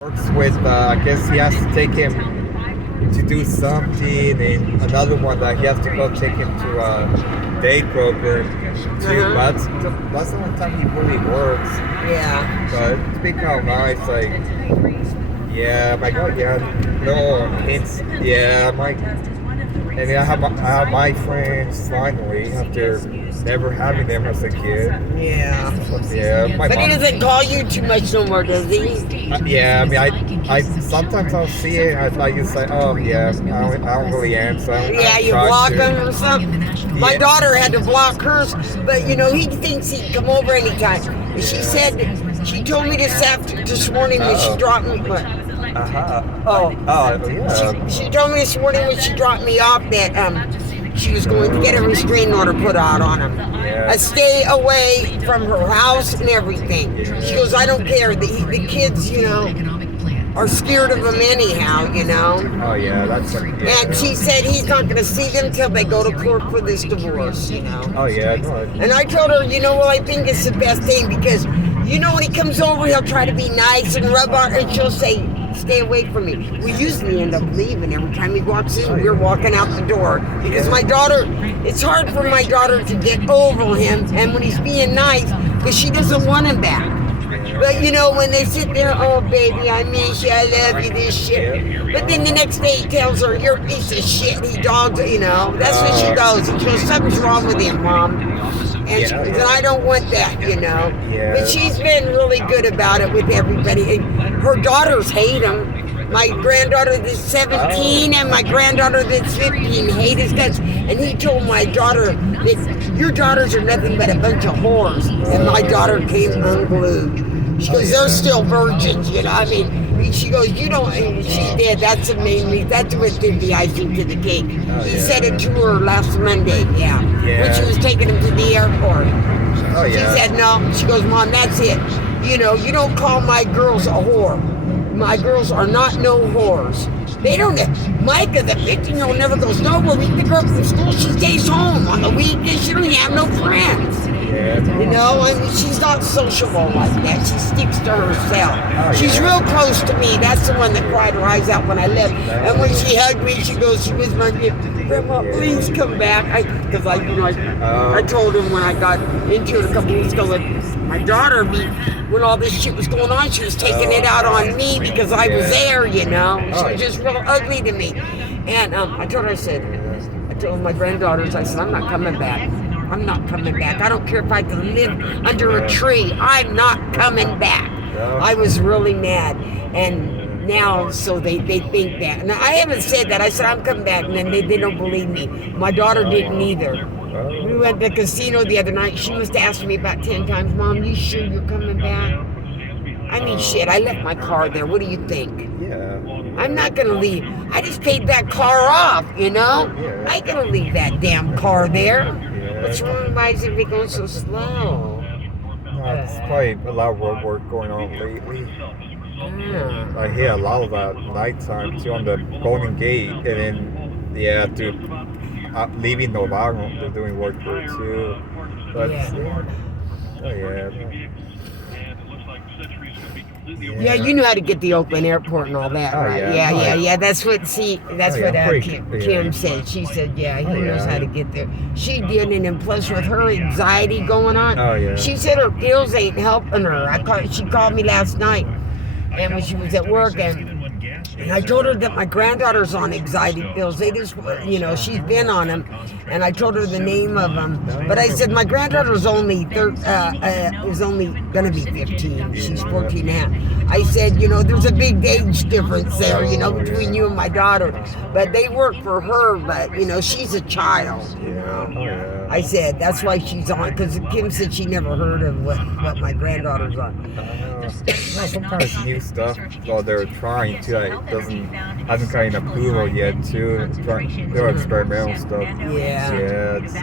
Works with, I guess he has to take him to do something, and another one that he has to go take him to a day program too. That's the only time he really works. Yeah. But it's been kind of nice, like, yeah, I'm like, oh yeah, no hints, yeah, I'm like, and I have my friends finally after never having them as a kid. Yeah. Yeah, but he doesn't call you too much no more, does he? Yeah, I mean, I sometimes I'll see it. I just say, oh yeah, I don't really answer. Yeah, you block him or something. Yeah. My daughter had to block hers, but he thinks he'd come over anytime. She said she told me this morning when she dropped me. Yeah. She told me this morning when she dropped me off that she was going to get a restraining order put out on him. Yeah. A stay away from her house and everything. She goes, I don't care. The kids, are scared of him anyhow, Oh yeah, that's. Yeah. And she said he's not going to see them till they go to court for this divorce, Oh yeah. No. And I told her, I think it's the best thing because, when he comes over, he'll try to be nice and rub on, and she'll say, stay away from me. We usually end up leaving every time he walks in. We're walking out the door because my daughter, it's hard for my daughter to get over him, and when he's being nice, because she doesn't want him back. But when they sit there, oh baby, I miss you, I love you, this shit. But then the next day he tells her, you're a piece of shit, he dogs, that's what she goes. She goes, something's wrong with him, Mom. And she goes, and I don't want that, Yeah. But she's been really good about it with everybody. And her daughters hate him. My granddaughter that's 17 and my granddaughter that's 15 hate his guts. And he told my daughter that your daughters are nothing but a bunch of whores. And my daughter came unglued. She goes, they're still virgins, she goes, you don't, and she did, that's the main reason, that's what did the icing to the cake. He said it to her last Monday, when she was taking him to the airport. She said, no, she goes, Mom, that's it. You don't call my girls a whore. My girls are not no whores. They don't, Micah, the 15-year-old never goes nowhere. We pick her up from school, she stays home. On the weekends, she don't even have no friends. She's not sociable like that. She sticks to herself. She's real close to me. That's the one that cried her eyes out when I left. And when she hugged me, she goes, she was my Grandma, please come back. Because I told her when I got into it a couple weeks ago, my daughter, when all this shit was going on, she was taking it out on me because I was there, She was just real ugly to me. And I told her, I told my granddaughters, I said, I'm not coming back. I'm not coming back. I don't care if I have to live under a tree. I'm not coming back. I was really mad. And now, so they think that. Now, I haven't said that. I said, I'm coming back. And then they don't believe me. My daughter didn't either. We went to the casino the other night. She must have asked me about 10 times, Mom, you sure you're coming back? I mean, shit, I left my car there. What do you think? Yeah. I'm not going to leave. I just paid that car off, I ain't going to leave that damn car there. What's wrong? Why is it going so slow? It's probably a lot of work going on lately. Yeah. I hear a lot of that nighttime too on the Golden Gate, and then leaving Novara, they're doing work there too. But Yeah, you know how to get the Oakland airport and all that, right? Yeah. That's what Kim said. She said, he knows how to get there. She did, and plus with her anxiety going on, she said her pills ain't helping her. She called me last night, and when she was at work, and I told her that my granddaughter's on anxiety pills. They just, she's been on them, and I told her the name of them. But I said my granddaughter's only is only gonna be 15. She's 14 now. I said, there's a big age difference there, between you and my daughter. But they work for her. But she's a child. I said that's why she's on. Because Kim said she never heard of what my granddaughter's on. Sometimes new stuff while they're trying to hasn't gotten approval yet too. They're experimental stuff. Yeah. It's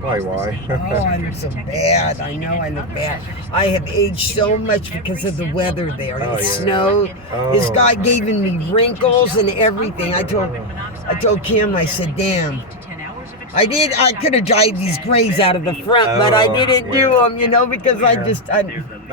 probably why. I look so bad. I know I look bad. I have aged so much because of the weather there. It snowed. This guy giving me wrinkles and everything. I told Kim, I said, damn. I could have dried these grays out of the front, but I didn't do them, because I